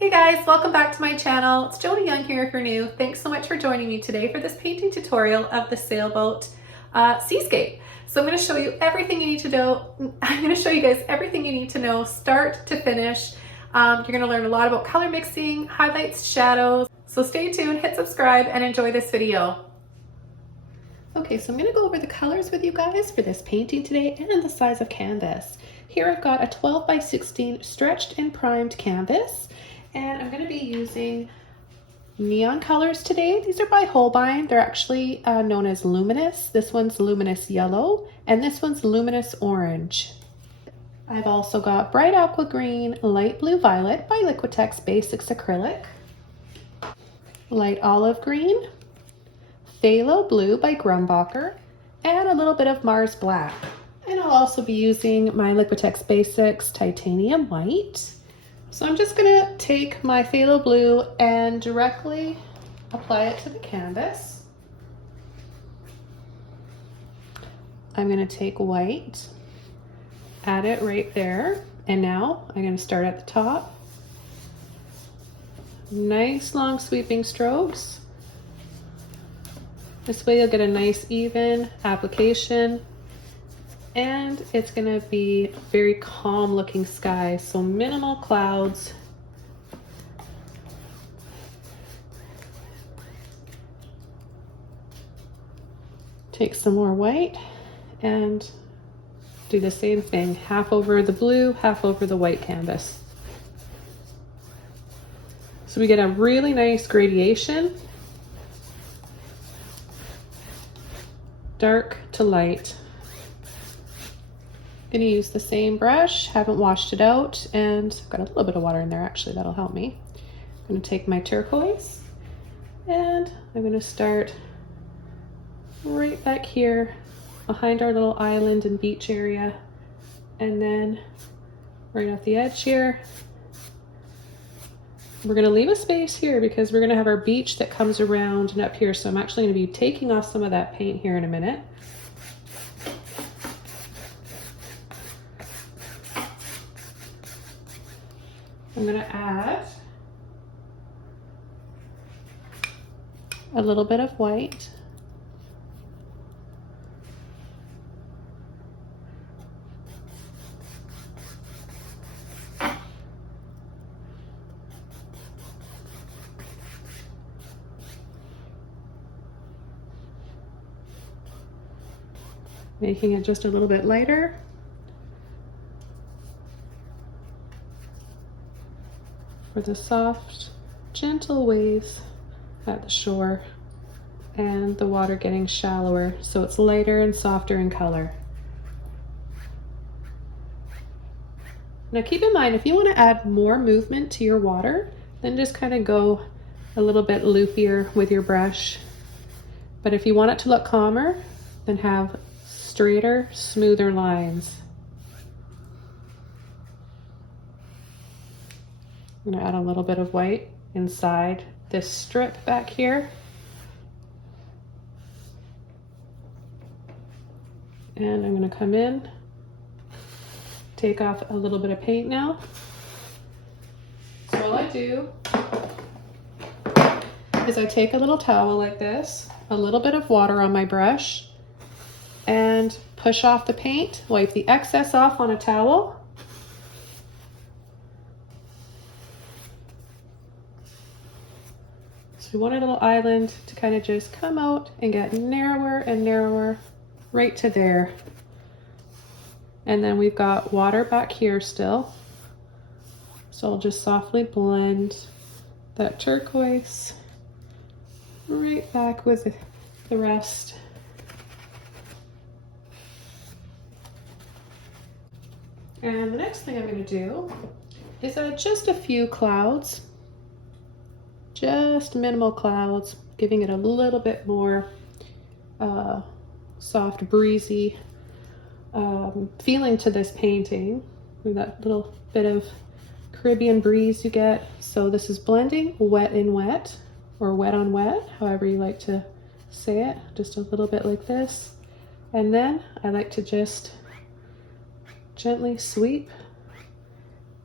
Hey guys, welcome back to my channel. It's Joni Young here if you're new. Thanks so much for joining me today for this painting tutorial of the Sailboat Seascape. So I'm going to show you everything you need to know. I'm going to show you guys everything you need to know start to finish. You're going to learn a lot about color mixing, highlights, shadows. So stay tuned, hit subscribe, and enjoy this video. Okay, so I'm going to go over the colors with you guys for this painting today and the size of canvas. Here I've got a 12 by 16 stretched and primed canvas. And I'm going to be using neon colors today. These are by Holbein. They're actually known as luminous. This one's luminous yellow and this one's luminous orange. I've also got bright aqua green, light blue violet by Liquitex Basics acrylic, light olive green, phthalo blue by Grumbacher, and a little bit of Mars black. And I'll also be using my Liquitex Basics titanium white. So I'm just gonna take my phthalo blue and directly apply it to the canvas. I'm gonna take white, add it right there, and now I'm gonna start at the top. Nice long sweeping strokes. This way you'll get a nice even application. And it's gonna be very calm looking sky, so minimal clouds. Take some more white and do the same thing, half over the blue, half over the white canvas. So we get a really nice gradation, dark to light. Gonna use the same brush, haven't washed it out, and I've got a little bit of water in there actually, that'll help me. I'm gonna take my turquoise and I'm gonna start right back here behind our little island and beach area, and then right off the edge here. We're gonna leave a space here because we're gonna have our beach that comes around and up here, so I'm actually gonna be taking off some of that paint here in a minute. I'm going to add a little bit of white. Making it just a little bit lighter. For the soft, gentle waves at the shore and the water getting shallower, so it's lighter and softer in color. Now keep in mind, if you want to add more movement to your water, then just kind of go a little bit loopier with your brush. But if you want it to look calmer, then have straighter, smoother lines. I'm going to add a little bit of white inside this strip back here. And I'm going to come in, take off a little bit of paint now. So all I do is I take a little towel like this, a little bit of water on my brush, and push off the paint, wipe the excess off on a towel. So we want our little island to kind of just come out and get narrower and narrower right to there. And then we've got water back here still. So I'll just softly blend that turquoise right back with the rest. And the next thing I'm going to do is add just a few clouds. Just minimal clouds, giving it a little bit more soft, breezy feeling to this painting. With that little bit of Caribbean breeze you get. So this is blending wet in wet, or wet on wet, however you like to say it, just a little bit like this. And then I like to just gently sweep,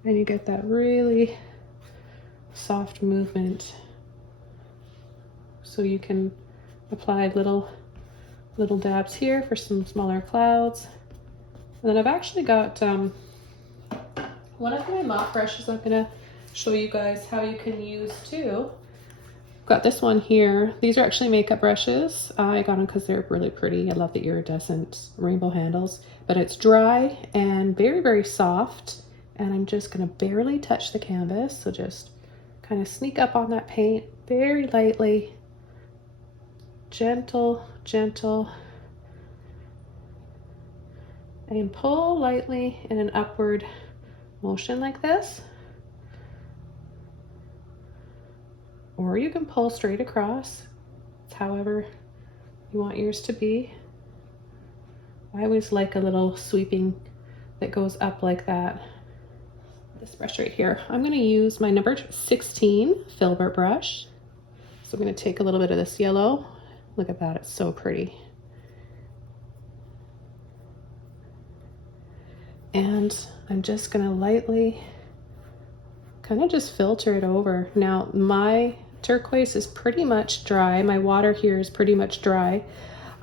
and you get that really soft movement. So you can apply little dabs here for some smaller clouds. And then I've actually got one of my mop brushes I'm gonna show you guys how you can use too. Got this one here. These are actually makeup brushes. I got them because they're really pretty. I love the iridescent rainbow handles, but it's dry and very, very soft. And I'm just gonna barely touch the canvas. So just kind of sneak up on that paint very lightly, gentle, gentle, and pull lightly in an upward motion like this. Or you can pull straight across. It's however you want yours to be. I always like a little sweeping that goes up like that. This brush right here, I'm going to use my number 16 filbert brush. So I'm going to take a little bit of this yellow. Look at that, it's so pretty. And I'm just going to lightly kind of just filter it over. Now my turquoise is pretty much dry. My water here is pretty much dry.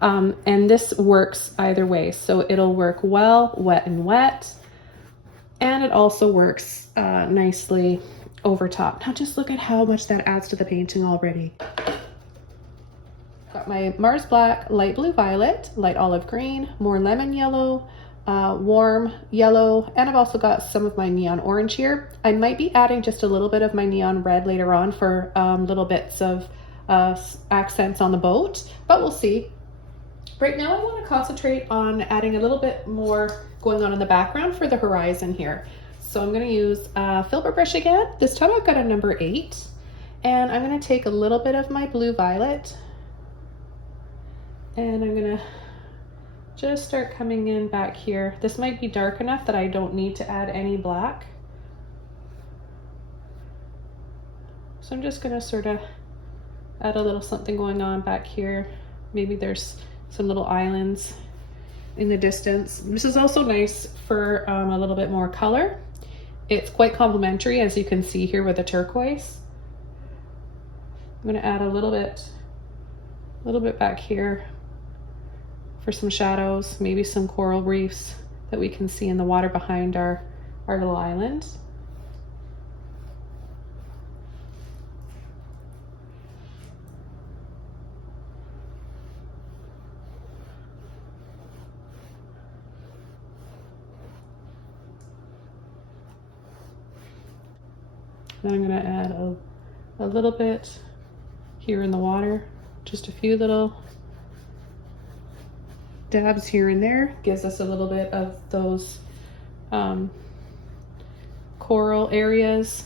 And this works either way. So it'll work well, wet and wet. And it also works nicely over top. Now just look at how much that adds to the painting already. Got my Mars Black, light blue violet, light olive green, more lemon yellow, warm yellow, and I've also got some of my neon orange here. I might be adding just a little bit of my neon red later on for little bits of accents on the boat, but we'll see. Right now I want to concentrate on adding a little bit more going on in the background for the horizon here. So I'm going to use a filbert brush again. This time I've got a number 8, and I'm going to take a little bit of my blue violet, and I'm going to just start coming in back here. This might be dark enough that I don't need to add any black. So I'm just going to sort of add a little something going on back here. Maybe there's some little islands in the distance. This is also nice for a little bit more color. It's quite complementary, as you can see here with the turquoise. I'm going to add a little bit back here for some shadows, maybe some coral reefs that we can see in the water behind our little island. Then I'm going to add a little bit here in the water, just a few little dabs here and there. Gives us a little bit of those coral areas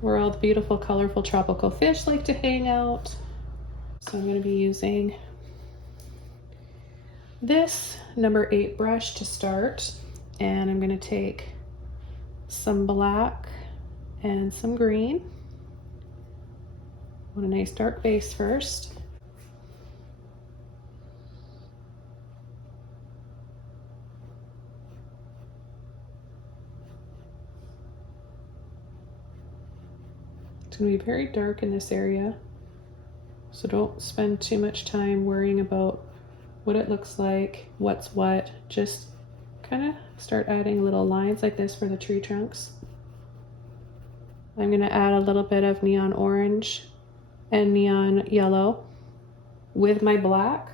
where all the beautiful, colorful tropical fish like to hang out. So I'm going to be using this number 8 brush to start, and I'm going to take some black and some green. I want a nice dark base first. It's going to be very dark in this area, so don't spend too much time worrying about what it looks like, what's what. Just kind of start adding little lines like this for the tree trunks. I'm going to add a little bit of neon orange and neon yellow with my black.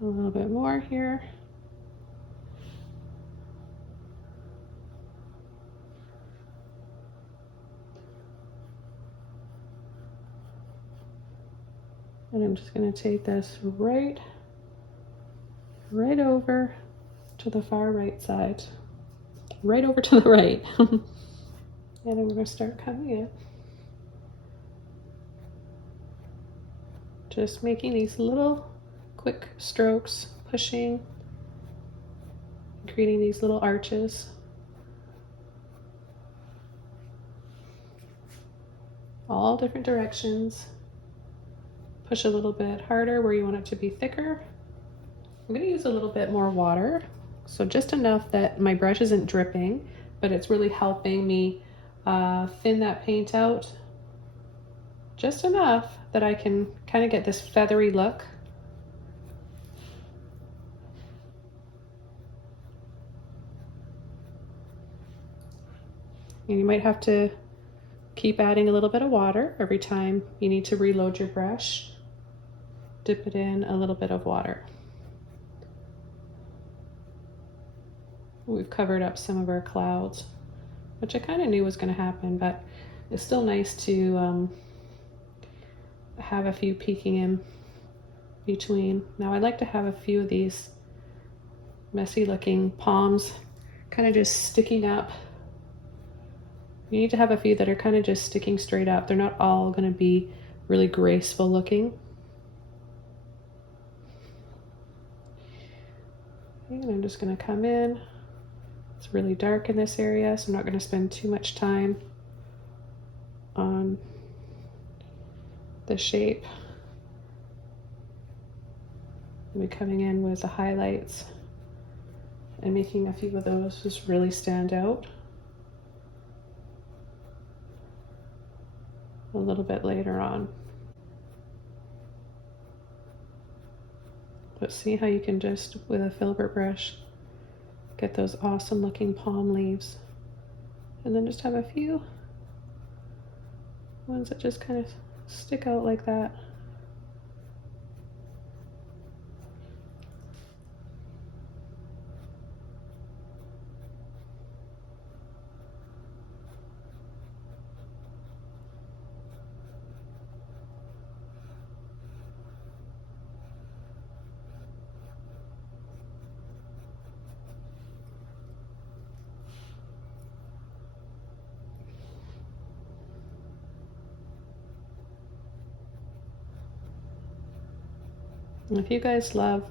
A little bit more here. And I'm just going to take this right over to the far right side. Right over to the right. And I'm going to start coming in. Just making these little quick strokes, pushing, creating these little arches. all different directions. Push a little bit harder where you want it to be thicker. I'm going to use a little bit more water, so just enough that my brush isn't dripping, but it's really helping me thin that paint out just enough that I can kind of get this feathery look. And you might have to keep adding a little bit of water every time you need to reload your brush. Dip it in a little bit of water. We've covered up some of our clouds, which I kind of knew was going to happen, but it's still nice to have a few peeking in between. Now I like to have a few of these messy looking palms kind of just sticking up. You need to have a few that are kind of just sticking straight up. They're not all going to be really graceful looking. And I'm just going to come in. It's really dark in this area, so I'm not going to spend too much time on the shape. I'll be coming in with the highlights and making a few of those just really stand out a little bit later on. But see how you can just, with a filbert brush, get those awesome looking palm leaves. And then just have a few ones that just kind of stick out like that. If you guys love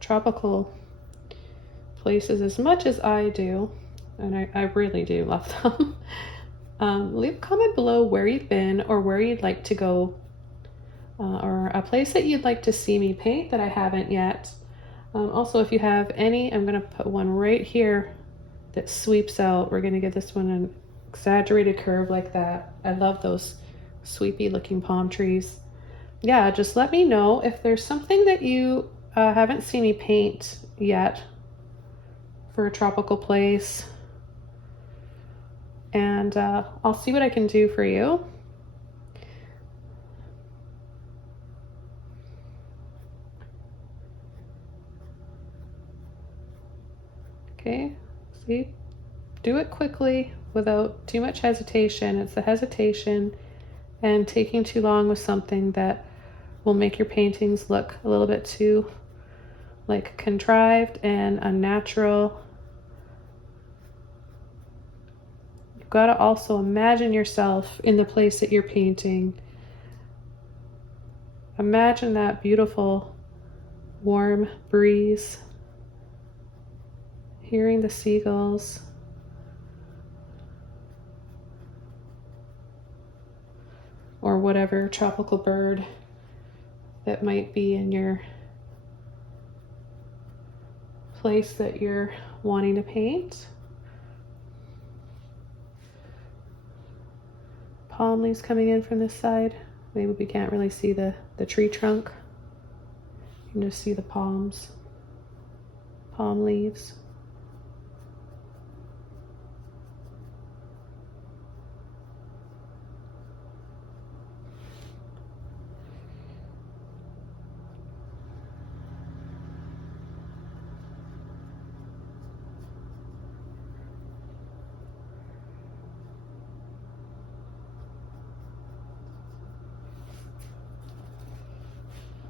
tropical places as much as I do, and I really do love them, leave a comment below where you've been or where you'd like to go, or a place that you'd like to see me paint that I haven't yet. Also, if you have any, I'm going to put one right here that sweeps out. We're going to give this one an exaggerated curve like that. I love those sweepy looking palm trees. Yeah, just let me know if there's something that you haven't seen me paint yet for a tropical place, and I'll see what I can do for you. Okay, see, do it quickly without too much hesitation. It's the hesitation and taking too long with something that will make your paintings look a little bit too like contrived and unnatural. You've got to also imagine yourself in the place that you're painting. Imagine that beautiful warm breeze, hearing the seagulls, or whatever tropical bird that might be in your place that you're wanting to paint. Palm leaves coming in from this side. Maybe we can't really see the tree trunk. You can just see the palm leaves.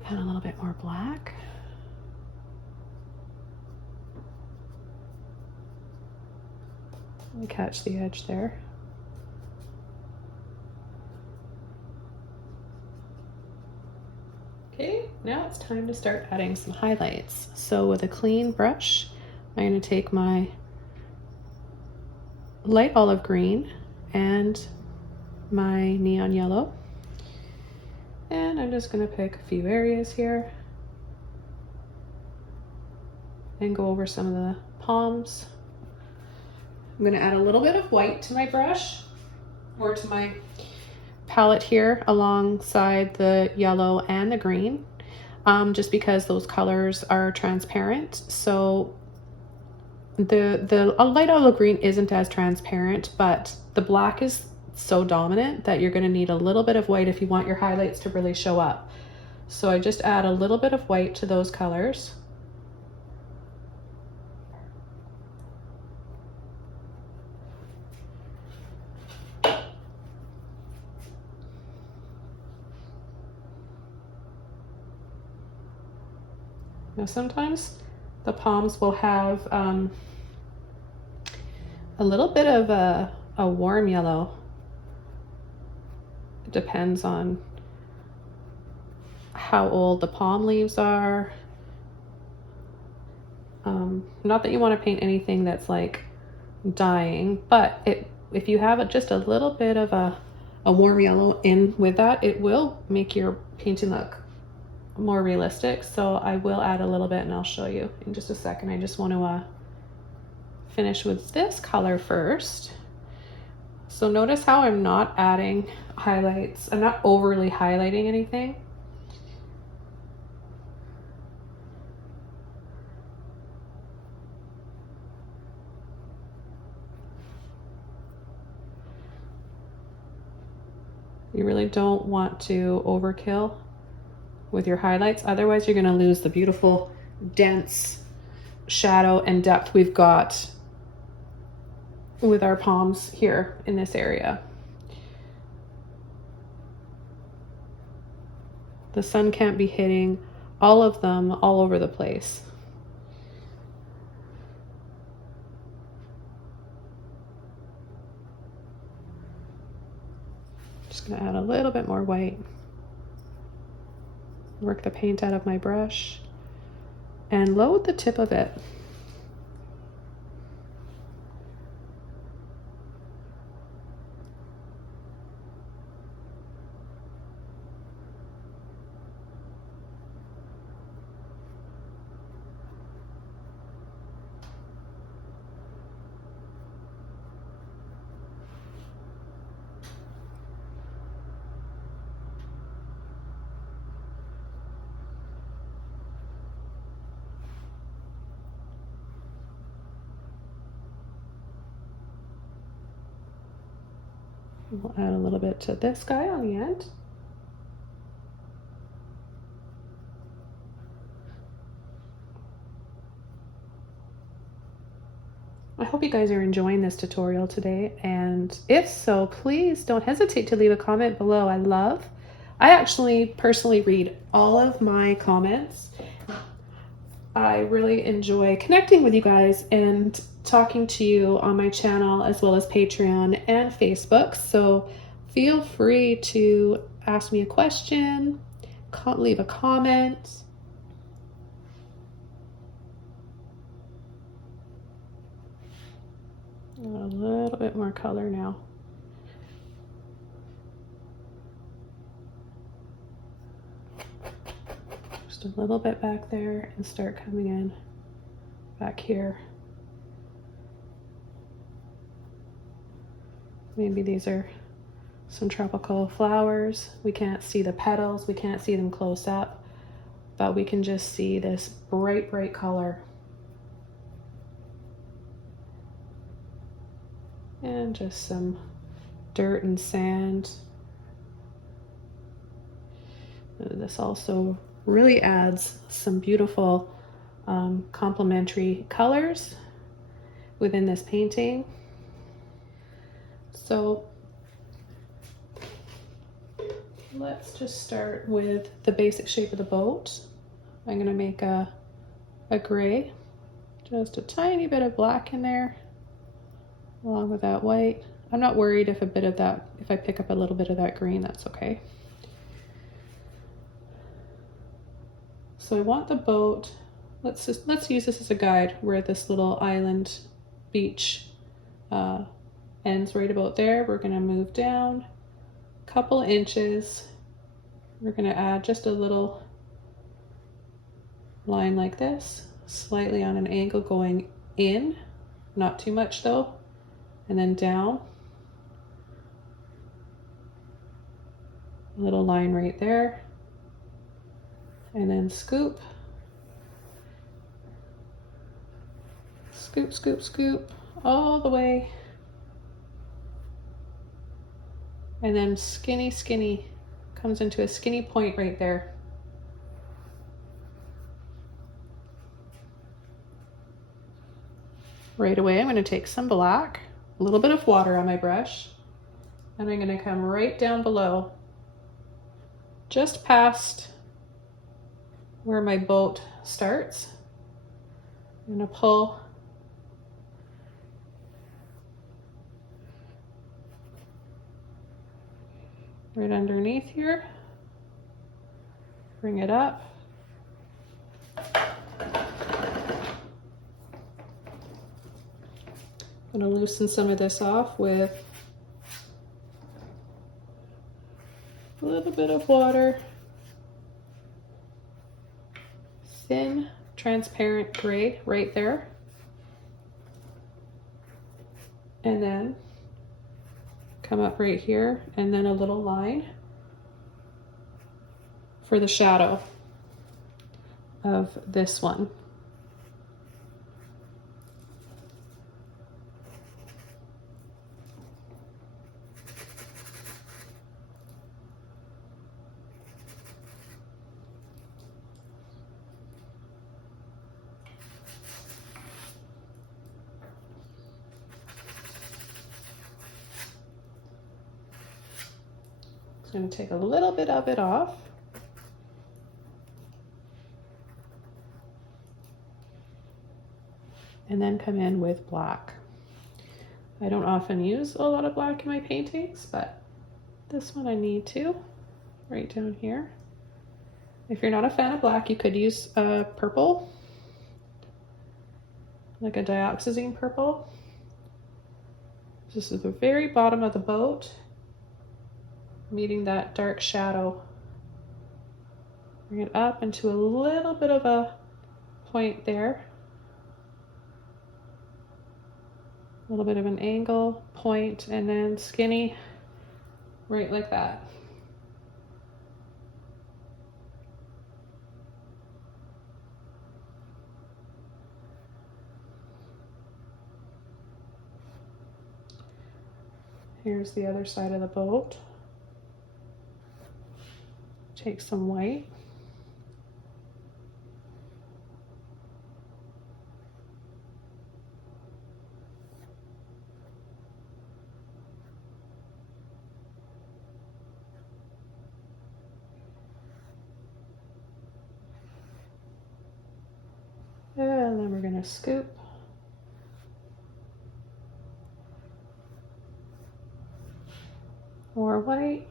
And a little bit more black. Let me catch the edge there. Okay, now it's time to start adding some highlights. So with a clean brush, I'm going to take my light olive green and my neon yellow. And I'm just gonna pick a few areas here and go over some of the palms. I'm gonna add a little bit of white to my brush or to my palette here alongside the yellow and the green, just because those colors are transparent. So the light olive green isn't as transparent, but the black is so dominant that you're going to need a little bit of white if you want your highlights to really show up. So I just add a little bit of white to those colors. Now sometimes the palms will have a little bit of a warm yellow. It depends on how old the palm leaves are. Not that you want to paint anything that's like dying, but if you have just a little bit of a warm yellow in with that, it will make your painting look more realistic. So I will add a little bit and I'll show you in just a second. I just want to finish with this color first. So notice how I'm not adding highlights. I'm not overly highlighting anything. You really don't want to overkill with your highlights. Otherwise, you're going to lose the beautiful dense shadow and depth we've got with our palms here in this area. The sun can't be hitting all of them all over the place. Just gonna add a little bit more white. Work the paint out of my brush and load the tip of it. We'll add a little bit to this guy on the end. I hope you guys are enjoying this tutorial today, and if so, please don't hesitate to leave a comment below. I actually personally read all of my comments. I really enjoy connecting with you guys and talking to you on my channel as well as Patreon and Facebook. So feel free to ask me a question, leave a comment. A little bit more color now. Just a little bit back there and start coming in back here. Maybe these are some tropical flowers. We can't see the petals, we can't see them close up, but we can just see this bright, bright color. And just some dirt and sand. This also really adds some beautiful complementary colors within this painting. So let's just start with the basic shape of the boat. I'm going to make a gray, just a tiny bit of black in there along with that white. I'm not worried if I pick up a little bit of that green, that's okay. So I want the boat, let's use this as a guide where this little island beach ends right about there. We're going to move down couple inches. We're going to add just a little line like this, slightly on an angle going in, not too much though, and then down. A little line right there, and then scoop, scoop, scoop, scoop, all the way, and then skinny, skinny, comes into a skinny point right there. Right away, I'm going to take some black, a little bit of water on my brush, and I'm going to come right down below, just past where my boat starts. I'm going to pull right underneath here, bring it up. I'm going to loosen some of this off with a little bit of water, thin, transparent gray right there. And then come up right here, and then a little line for the shadow of this one. I'm going to take a little bit of it off. And then come in with black. I don't often use a lot of black in my paintings, but this one I need to, right down here. If you're not a fan of black, you could use purple, like a dioxazine purple. This is the very bottom of the boat, meeting that dark shadow. Bring it up into a little bit of a point there. A little bit of an angle, point, and then skinny, right like that. Here's the other side of the boat. Take some white. And then we're going to scoop. More white.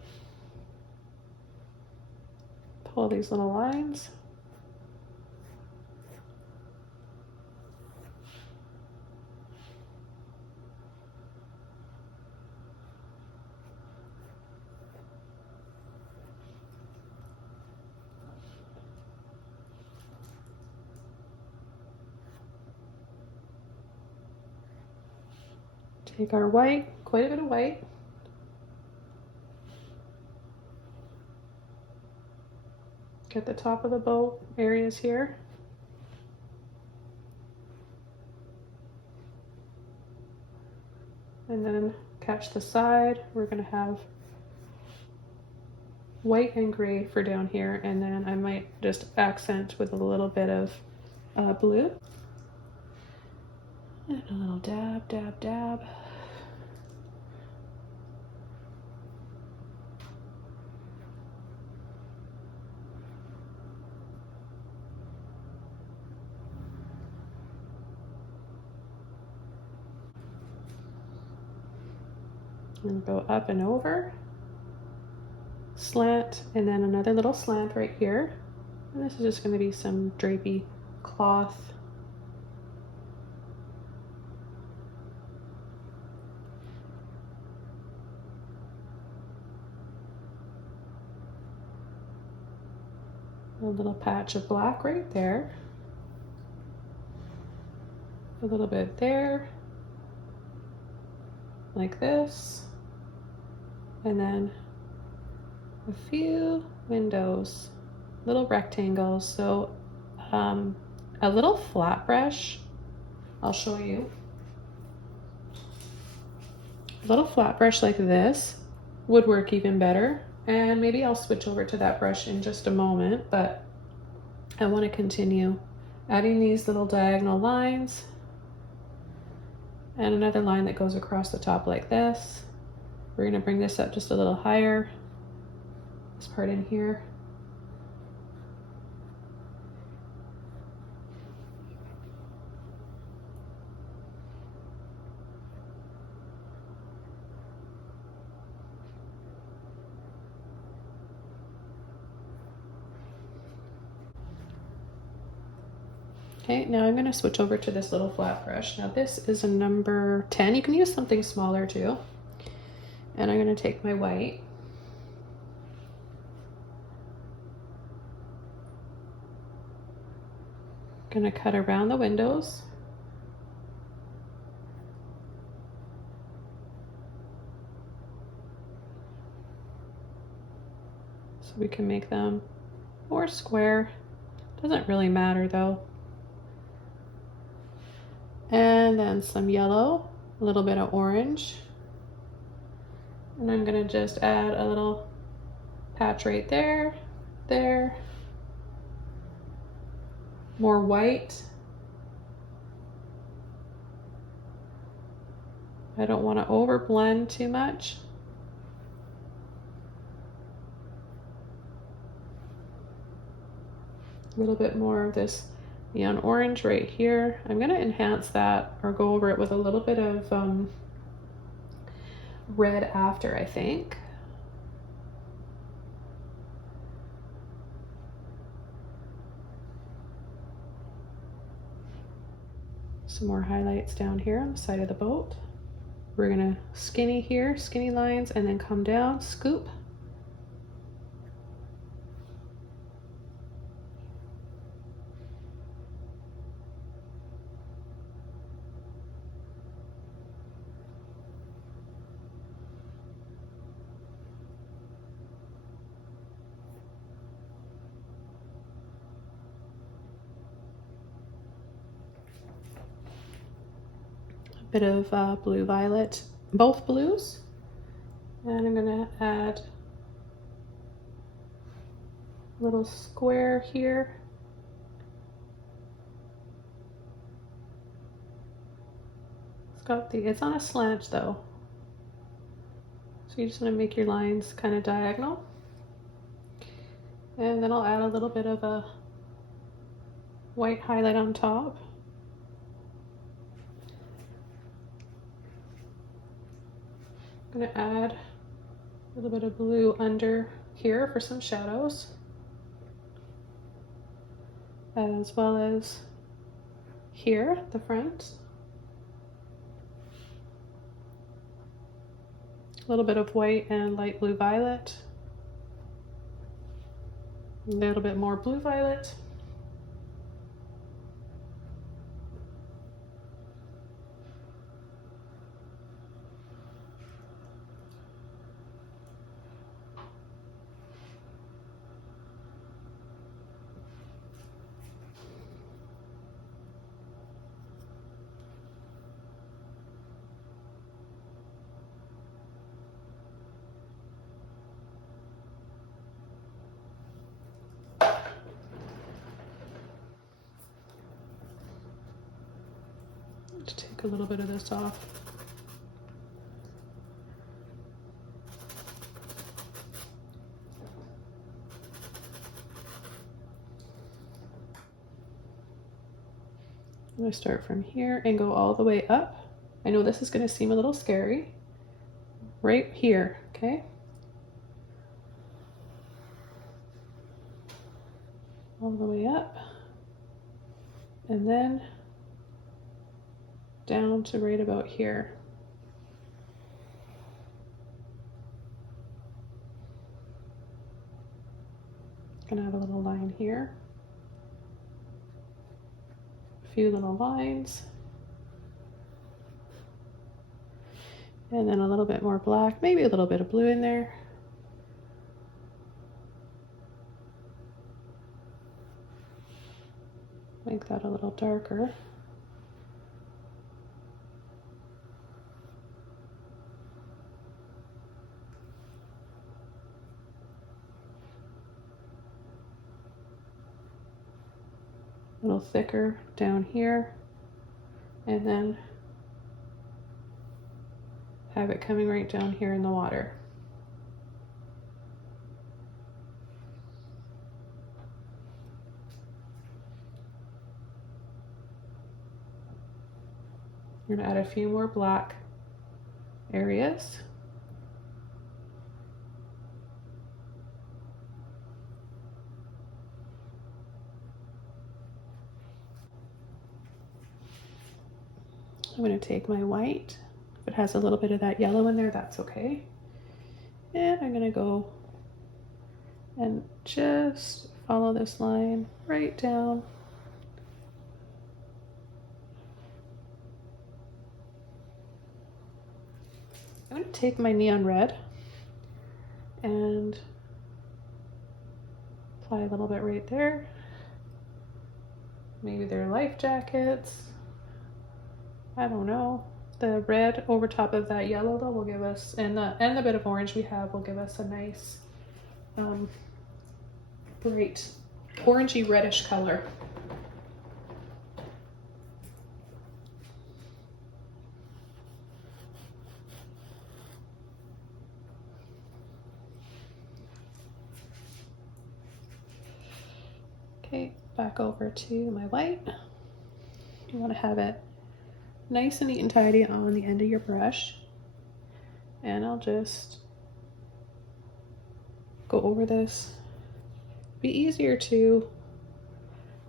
Pull these little lines. Take our white, quite a bit of white. Get the top of the boat areas here. And then catch the side. We're going to have white and gray for down here, and then I might just accent with a little bit of blue. And a little dab, dab, dab. And go up and over, slant, and then another little slant right here. And this is just going to be some drapey cloth. A little patch of black right there. A little bit there, like this. And then a few windows, little rectangles. So a little flat brush, I'll show you. A little flat brush like this would work even better. And maybe I'll switch over to that brush in just a moment, but I want to continue adding these little diagonal lines and another line that goes across the top like this. We're going to bring this up just a little higher, this part in here. Okay, now I'm going to switch over to this little flat brush. Now this is a number 10. You can use something smaller too. And I'm going to take my white. Going to cut around the windows. So we can make them more square. Doesn't really matter though. And then some yellow, a little bit of orange. And I'm gonna just add a little patch right there, there. More white. I don't want to over blend too much. A little bit more of this neon orange right here. I'm going to enhance that or go over it with a little bit of red after, I think. Some more highlights down here on the side of the boat. We're going to skinny here, skinny lines, and then come down, scoop. Bit of blue violet, both blues, and I'm gonna add a little square here. It's on a slant though, so you just want to make your lines kind of diagonal, and then I'll add a little bit of a white highlight on top. I'm going to add a little bit of blue under here for some shadows, as well as here at the front. A little bit of white and light blue violet. A little bit more blue violet. To take a little bit of this off. I'm going to start from here and go all the way up. I know this is going to seem a little scary. Right here, okay? All the way up. And then down to right about here. gonna have a little line here, a few little lines, and then a little bit more black, maybe a little bit of blue in there. Make that a little darker. A little thicker down here, and then have it coming right down here in the water. I'm going to add a few more black areas. I'm going to take my white. If it has a little bit of that yellow in there, that's okay. And I'm going to go and just follow this line right down. I'm going to take my neon red and apply a little bit right there. Maybe they're life jackets. I don't know. The red over top of that yellow though will give us, and the bit of orange we have will give us a nice bright orangey reddish color. Okay, back over to my white. You want to have it nice and neat and tidy on the end of your brush. And I'll just go over this. Be easier to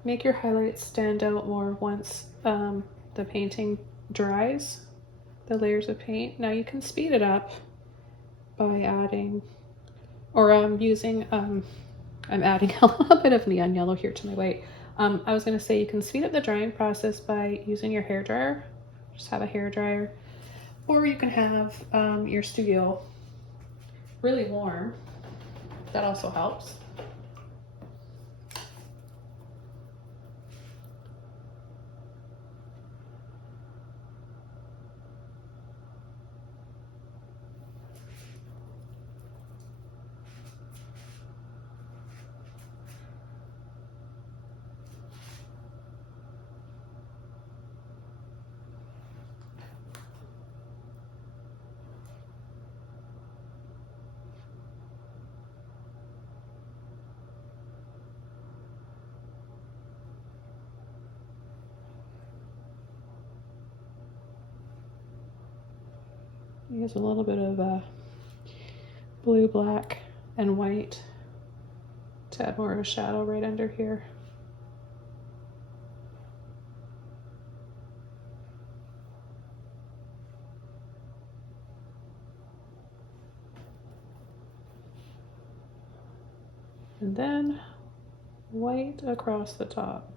make your highlights stand out more once the painting dries, the layers of paint. Now you can speed it up by adding, or using, I'm adding a little bit of neon yellow here to my white. I was going to say you can speed up the drying process by using your hair dryer. Just have a hair dryer, or you can have your studio really warm. That also helps. Use a little bit of blue, black, and white to add more of a shadow right under here. And then white across the top.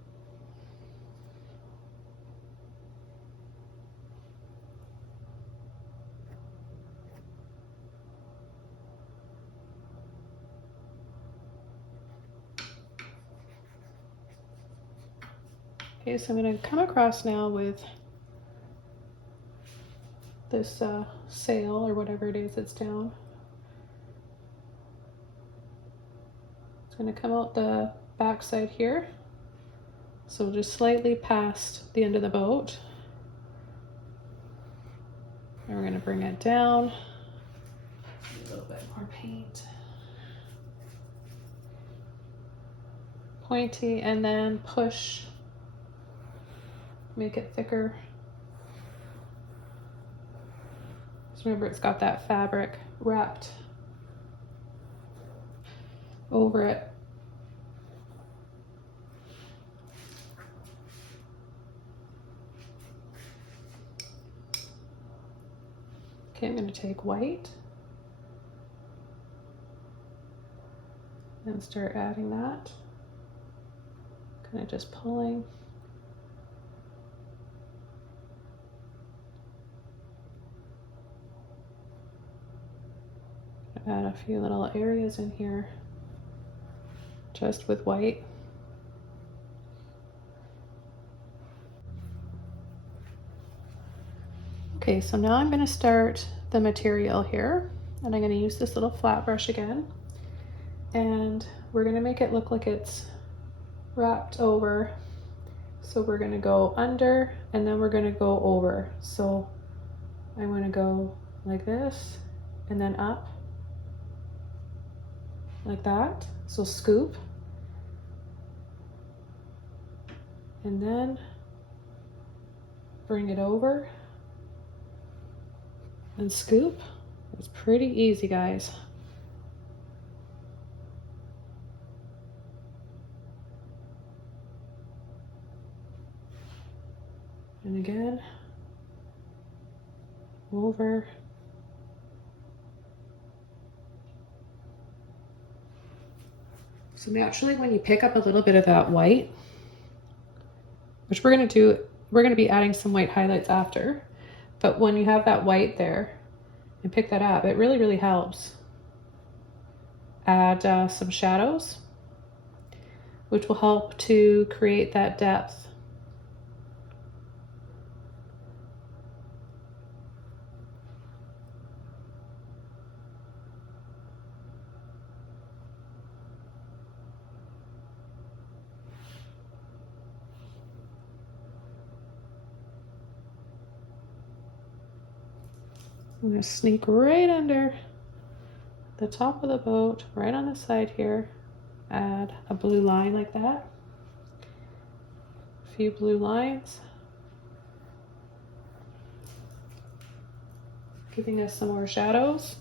Okay, so I'm going to come across now with this sail or whatever it is that's down. It's going to come out the back side here, so just slightly past the end of the boat. And we're going to bring it down. A little bit more paint. Pointy, and then push. Make it thicker. Just remember it's got that fabric wrapped over it. Okay, I'm going to take white And start adding that. Kind of just pulling. Add a few little areas in here just with white. Okay, so now I'm going to start the material here, and I'm going to use this little flat brush again, and we're going to make it look like it's wrapped over. So we're going to go under and then we're going to go over. So I'm going to go like this and then up like that. So scoop and then bring it over and scoop. It's pretty easy, guys. And again, over. So naturally, when you pick up a little bit of that white, which we're going to do, we're going to be adding some white highlights after, but when you have that white there and pick that up, it really, really helps. Add some shadows, which will help to create that depth. I'm going to sneak right under the top of the boat, right on the side here, add a blue line like that, a few blue lines, giving us some more shadows,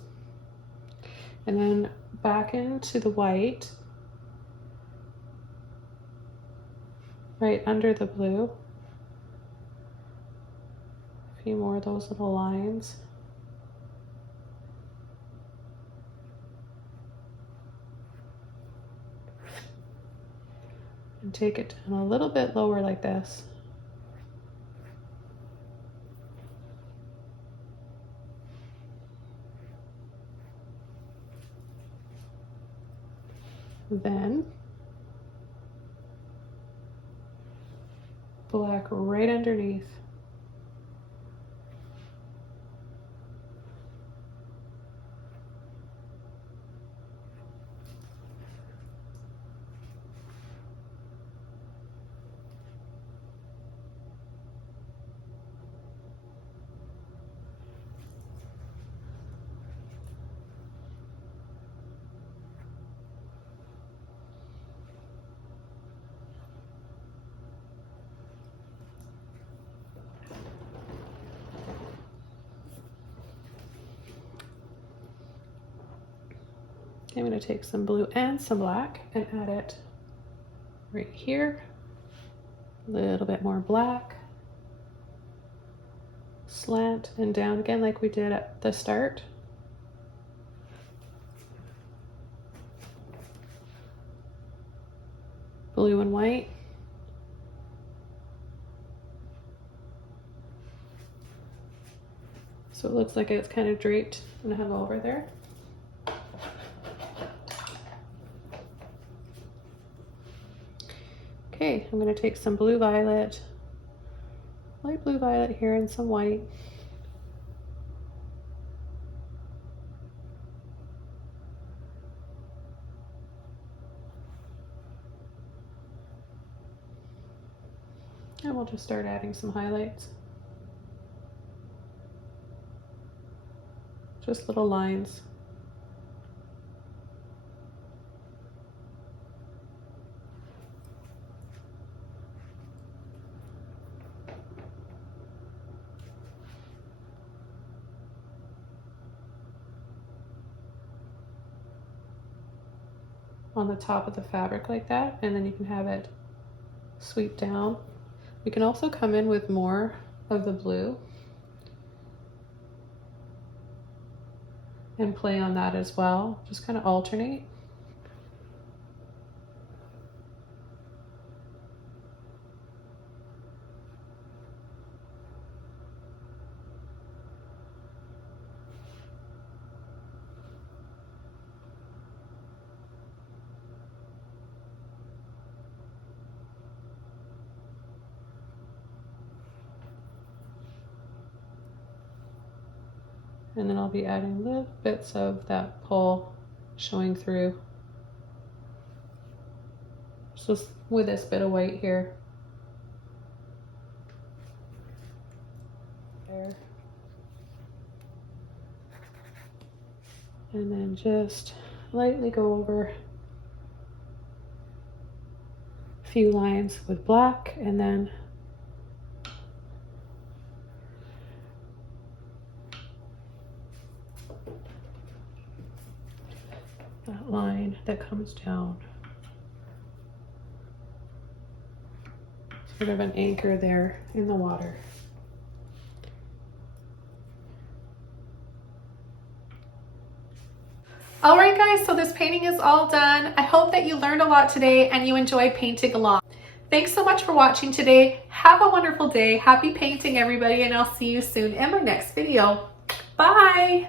and then back into the white, right under the blue, a few more of those little lines. And take it down a little bit lower like this. Then black right underneath. I'm going to take some blue and some black and add it right here. A little bit more black. Slant and down again like we did at the start. Blue and white. So it looks like it's kind of draped and hung over there. Okay, I'm going to take some blue violet, light blue violet here, and some white. And we'll just start adding some highlights. Just little lines. On the top of the fabric like that, and then you can have it sweep down. We can also come in with more of the blue and play on that as well. Just kind of alternate. And then I'll be adding little bits of that pole showing through. Just with this bit of white here. There. And then just lightly go over a few lines with black, and then that line that comes down. Sort of an anchor there in the water. All right, guys, so this painting is all done. I hope that you learned a lot today and you enjoyed painting along. Thanks so much for watching today. Have a wonderful day. Happy painting, everybody, and I'll see you soon in my next video. Bye.